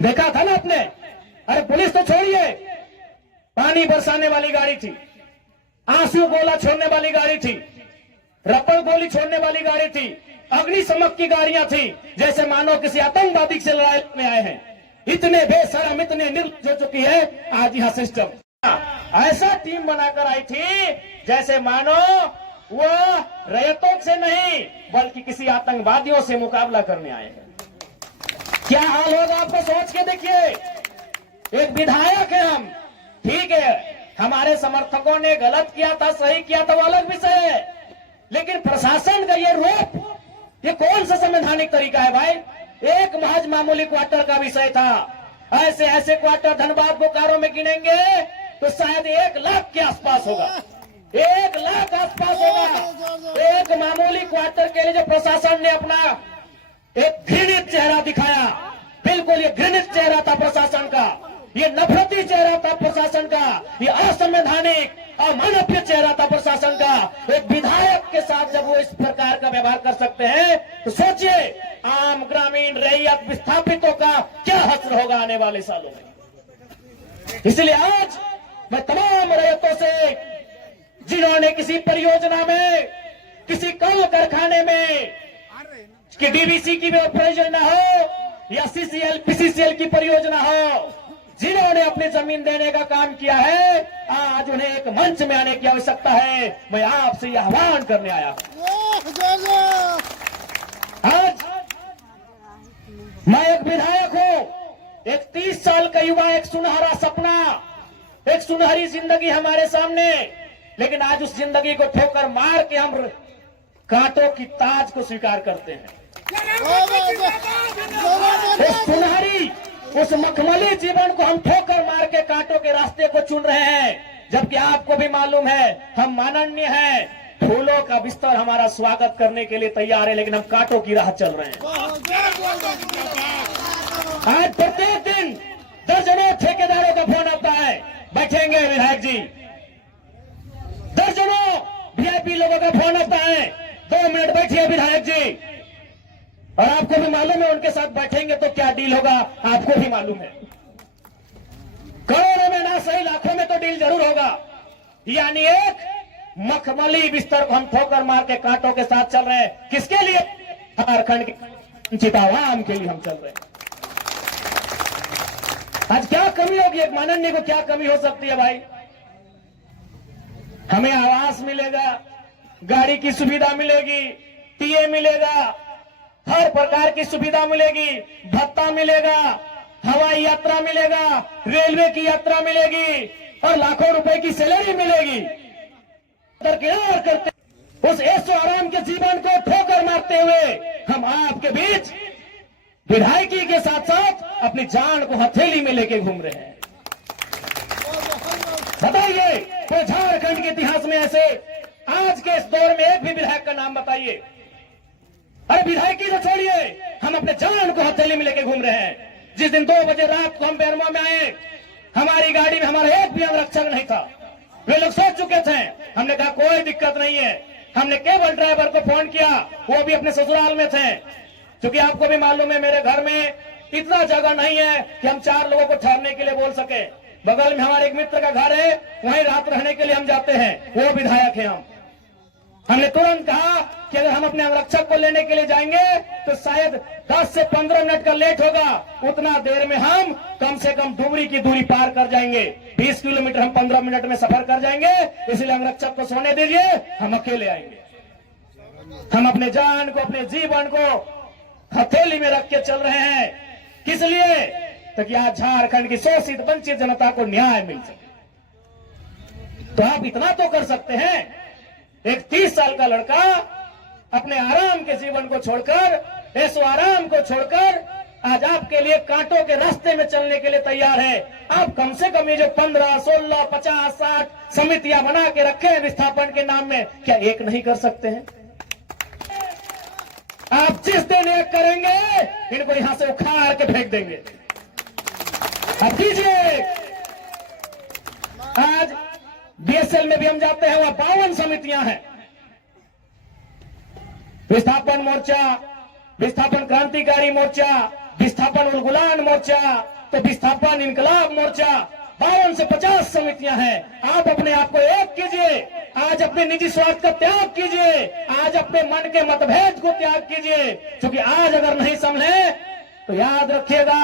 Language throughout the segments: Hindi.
देखा था ना आपने। अरे पुलिस तो छोड़िए, पानी बरसाने वाली गाड़ी थी, आंसू गोला छोड़ने वाली गाड़ी थी, रबड़ गोली छोड़ने वाली गाड़ी थी, अग्निशमक की गाड़ियां थी, जैसे मानो किसी आतंकवादी से लड़ाई में आए हैं। इतने बेशरम, इतने निर्लज हो चुकी है आज यह सिस्टम। ऐसा टीम बनाकर आई थी जैसे मानो वह रैयतों से नहीं बल्कि किसी आतंकवादियों से मुकाबला करने आए हैं। क्या हाल होगा आपको सोच के देखिए। एक विधायक है हम, ठीक है, हमारे समर्थकों ने गलत किया था, सही किया था, वो अलग विषय है, लेकिन प्रशासन का ये रूप, ये कौन सा संवैधानिक तरीका है भाई। एक महज मामूली क्वार्टर का विषय था। ऐसे ऐसे क्वार्टर धनबाद बोकारो में गिनेंगे तो शायद 1 लाख के आसपास होगा, 1 लाख आसपास होगा। एक मामूली क्वार्टर के लिए जो प्रशासन ने अपना एक घृणित चेहरा दिखाया, बिल्कुल ये घृणित चेहरा था प्रशासन का, ये नफरती चेहरा था प्रशासन का, ये असंवैधानिक अमानवीय चेहरा था प्रशासन का। एक विधायक के साथ जब वो इस प्रकार का व्यवहार कर सकते हैं तो सोचिए आम ग्रामीण रैयत विस्थापितों का क्या हश्र होगा आने वाले सालों में। इसलिए आज मैं तमाम रैयतों से, जिन्होंने किसी परियोजना में, किसी कल कारखाने में, कि डीवीसी की परियोजना हो या सीसीएल पीसीसीएल की परियोजना हो, जिन्होंने अपनी जमीन देने का काम किया है, आज उन्हें एक मंच में आने की आवश्यकता है। मैं आपसे यह आह्वान करने आया हूं। आज मैं एक विधायक हूं, एक 30 साल का युवा, एक सुनहरा सपना, एक सुनहरी जिंदगी हमारे सामने, लेकिन आज उस जिंदगी को ठोकर मार के हम कांटों की ताज को स्वीकार करते हैं। उस सुनहरी, उस मखमली जीवन को हम ठोकर मार के कांटों के रास्ते को चुन रहे हैं, जबकि आपको भी मालूम है हम माननीय हैं, फूलों का बिस्तर हमारा स्वागत करने के लिए तैयार है, लेकिन हम कांटों की राह चल रहे हैं। आज प्रत्येक दिन दर्जनों ठेकेदारों का फोन आता है, बैठेंगे विधायक जी, दर्जनों वीआईपी लोगों का फोन आता है, 2 मिनट बैठिए विधायक जी, और आपको भी मालूम है उनके साथ बैठेंगे तो क्या डील होगा, आपको भी मालूम है। करोड़ों में ना सही लाखों में तो डील जरूर होगा। यानी एक मखमली बिस्तर को हम ठोकर मार के कांटों के साथ चल रहे हैं। किसके लिए? झारखंड के वंचित आवाम के लिए हम चल रहे हैं। आज क्या कमी होगी, एक माननीय को क्या कमी हो सकती है भाई। हमें आवास मिलेगा, गाड़ी की सुविधा मिलेगी, टीए मिलेगा, हर प्रकार की सुविधा मिलेगी, भत्ता मिलेगा, हवाई यात्रा मिलेगा, रेलवे की यात्रा मिलेगी और लाखों रुपए की सैलरी मिलेगी। दरकिनार करते उस ऐशो आराम के जीवन को ठोकर मारते हुए हम आपके बीच विधायकी के साथ साथ अपनी जान को हथेली में लेके घूम रहे हैं। बताइए तो झारखंड के इतिहास में ऐसे आज के इस दौर में एक भी विधायक का नाम बताइए। अरे विधायकी तो छोड़िए, हम अपने जान को हथेली में लेके घूम रहे हैं। जिस दिन 2 बजे रात को हम बेरमो में आए, हमारी गाड़ी में हमारा एक भी अंगरक्षक नहीं था। वे लोग सोच चुके थे, हमने कहा कोई दिक्कत नहीं है। हमने केवल ड्राइवर को फोन किया, वो भी अपने ससुराल में थे, क्योंकि आपको भी मालूम है मेरे घर में इतना जगह नहीं है कि हम 4 लोगों को ठहरने के लिए बोल सके। बगल में हमारे एक मित्र का घर है, वहीं रात रहने के लिए हम जाते हैं, वो विधायक है। हमने तुरंत कहा कि अगर हम अपने अंगरक्षक को लेने के लिए जाएंगे तो शायद 10 से 15 मिनट का लेट होगा, उतना देर में हम कम से कम डुमरी की दूरी पार कर जाएंगे। 20 किलोमीटर हम 15 मिनट में सफर कर जाएंगे, इसलिए अंगरक्षक को सोने दीजिए, हम अकेले आएंगे। हम अपने जान को, अपने जीवन को हथेली में रख के चल रहे हैं। किस लिए? ताकि आज झारखंड की शोषित वंचित जनता को न्याय मिल सके। तो आप इतना तो कर सकते हैं, एक 30 साल का लड़का अपने आराम के जीवन को छोड़कर, ऐसो आराम को छोड़कर आज आपके लिए कांटों के रास्ते में चलने के लिए तैयार है। आप कम से कम ये जो 15, 16, 50, 60 समितियां बना के रखे हैं विस्थापन के नाम में, क्या एक नहीं कर सकते हैं? आप जिस दिन एक करेंगे इनको यहां से उखाड़ के फेंक देंगे। अब कीजिए। आज बीएसएल में भी हम जाते हैं, वहां 52 समितियां हैं। विस्थापन मोर्चा, विस्थापन क्रांतिकारी मोर्चा, विस्थापन उल गुलान मोर्चा, तो विस्थापन इनकलाब मोर्चा, 52 से 50 समितियां हैं। आप अपने आप को एक कीजिए, आज अपने निजी स्वार्थ का त्याग कीजिए, आज अपने मन के मतभेद को त्याग कीजिए, क्योंकि आज अगर नहीं संभले तो याद रखिएगा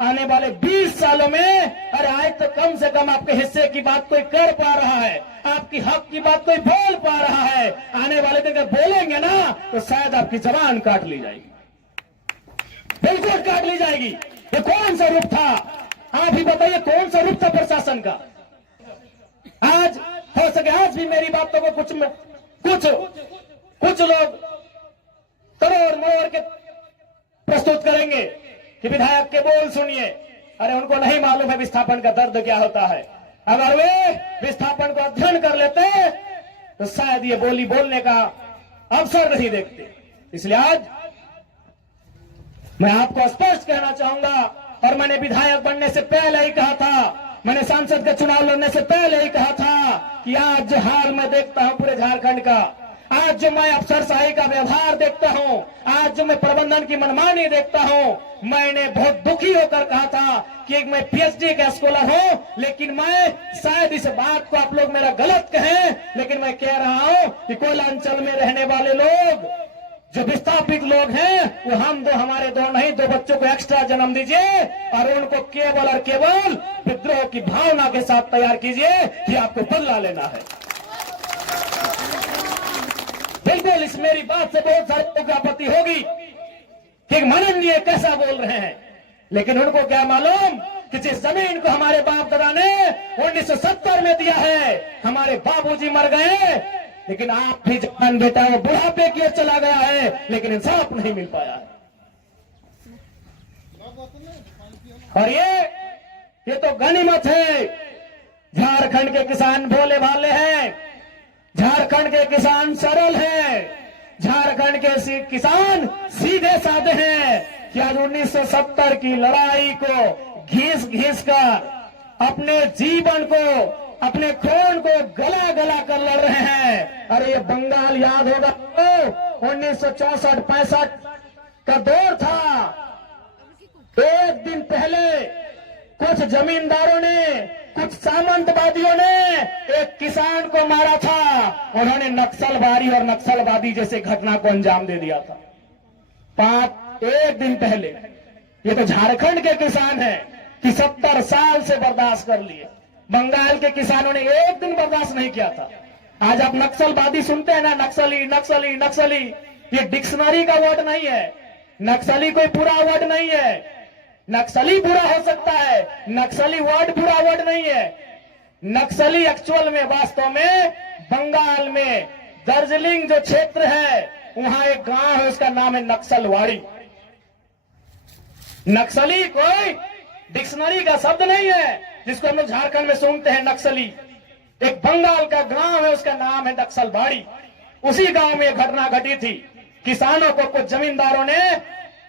आने वाले 20 सालों में, अरे आज तो कम से कम आपके हिस्से की बात कोई कर पा रहा है, आपकी हक की बात कोई बोल पा रहा है, आने वाले दिन अगर बोलेंगे ना तो शायद आपकी जबान काट ली जाएगी, बिल्कुल काट ली जाएगी। ये कौन सा रूप था? आप ही बताइए, कौन सा रूप था प्रशासन का? आज हो सके आज भी मेरी बातों को कुछ लोग तोड़ मोड़ के प्रस्तुत करेंगे कि विधायक के बोल सुनिए। अरे उनको नहीं मालूम है विस्थापन का दर्द क्या होता है। अगर वे विस्थापन को अध्ययन कर लेते तो शायद ये बोली बोलने का अवसर नहीं देखते। इसलिए आज मैं आपको स्पष्ट कहना चाहूंगा, और मैंने विधायक बनने से पहले ही कहा था, मैंने सांसद का चुनाव लड़ने से पहले ही कहा था कि आज जो हाल मैं देखता हूं पूरे झारखंड का, आज जो मैं अफसरशाही का व्यवहार देखता हूं, आज जो मैं प्रबंधन की मनमानी देखता हूं, मैंने बहुत दुखी होकर कहा था कि मैं पीएचडी का स्कॉलर हूं, लेकिन मैं शायद इस बात को आप लोग मेरा गलत कहें, लेकिन मैं कह रहा हूं कि कोयलांचल में रहने वाले लोग जो विस्थापित लोग हैं वो हम दो, हमारे दो नहीं, 2 बच्चों को एक्स्ट्रा जन्म दीजिए और उनको केवल और केवल विद्रोह की भावना के साथ तैयार कीजिए कि आपको बदला लेना है। बिल्कुल इस मेरी बात से बहुत सारे लोगों को आपत्ति होगी कि माननीय कैसा बोल रहे हैं, लेकिन उनको क्या मालूम कि जिस जमीन को हमारे बाप दादा ने 1970 में दिया है, हमारे बाबूजी मर गए, लेकिन आप भी जवान बेटा वो बुढ़ापे की ओर चला गया है, लेकिन इंसाफ नहीं मिल पाया है। और ये तो गनीमत है। झारखंड के किसान भोले भाले हैं, झारखंड के किसान सरल हैं, झारखंड के किसान सीधे साधे हैं कि आज 1970 की लड़ाई को घिस घिस कर अपने जीवन को, अपने खून को गला गला कर लड़ रहे हैं। अरे ये बंगाल याद होगा तो 1964-65 का दौर था। एक दिन पहले कुछ जमींदारों ने, कुछ सामंतवादियों ने एक किसान को मारा था, उन्होंने नक्सलवादी और नक्सलवादी जैसे घटना को अंजाम दे दिया था। एक दिन पहले ये तो झारखंड के किसान हैं कि 70 साल से बर्दाश्त कर लिए, बंगाल के किसानों ने एक दिन बर्दाश्त नहीं किया था। आज आप नक्सलवादी सुनते हैं ना, नक्सली नक्सली नक्सली, ये डिक्शनरी का वर्ड नहीं है, नक्सली कोई पूरा वर्ड नहीं है। नक्सली बुरा हो सकता है, नक्सली वर्ड बुरा वर्ड नहीं है। नक्सली एक्चुअल में, वास्तव में बंगाल में दार्जिलिंग जो क्षेत्र है वहां एक गांव है, उसका नाम है नक्सलवाड़ी। नक्सली कोई डिक्शनरी का शब्द नहीं है जिसको हम लोग झारखंड में सुनते हैं नक्सली। एक बंगाल का गांव है, उसका नाम है नक्सलवाड़ी। उसी गांव में एक घटना घटी थी। किसानों को कुछ जमींदारों ने,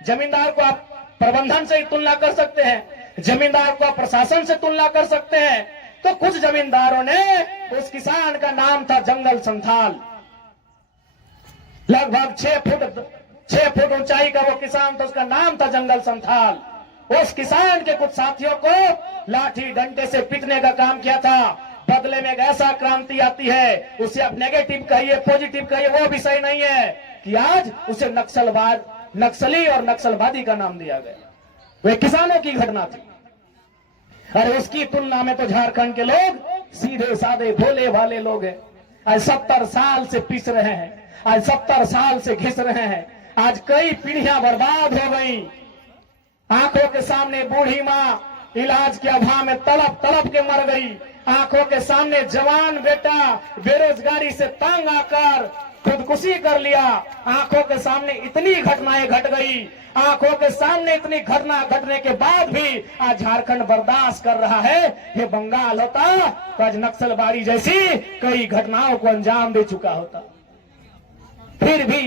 जमींदार को आप प्रबंधन से ही तुलना कर सकते हैं, जमींदार को आप प्रशासन से तुलना कर सकते हैं, तो कुछ जमींदारों ने, उस किसान का नाम था जंगल संथाल, लगभग 6 फुट ऊंचाई का वो किसान था, उसका नाम था जंगल संथाल। उस किसान के कुछ साथियों को लाठी डंडे से पीटने का काम किया था। बदले में एक ऐसा क्रांति आती है, उसे आप नेगेटिव कहिए पॉजिटिव कहिए वो भी सही नहीं है, कि आज उसे नक्सली और नक्सलवादी का नाम दिया गया। वे किसानों की घटना थी। अरे उसकी तुलना में तो झारखंड के लोग सीधे साधे भोले भाले लोग हैं। आज 70 साल से पिस रहे हैं, आज 70 साल से घिस रहे हैं। आज कई पीढ़ियां बर्बाद हो गई। आंखों के सामने बूढ़ी माँ इलाज के अभाव में तड़प तड़प के मर गई। आंखों के सामने जवान बेटा बेरोजगारी से तंग आकर खुदकुशी कर लिया। आंखों के सामने इतनी घटनाएं घट गई, आंखों के सामने इतनी घटना घटने के बाद भी आज झारखंड बर्दाश्त कर रहा है। ये बंगाल होता तो आज नक्सलबारी जैसी कई घटनाओं को अंजाम दे चुका होता। फिर भी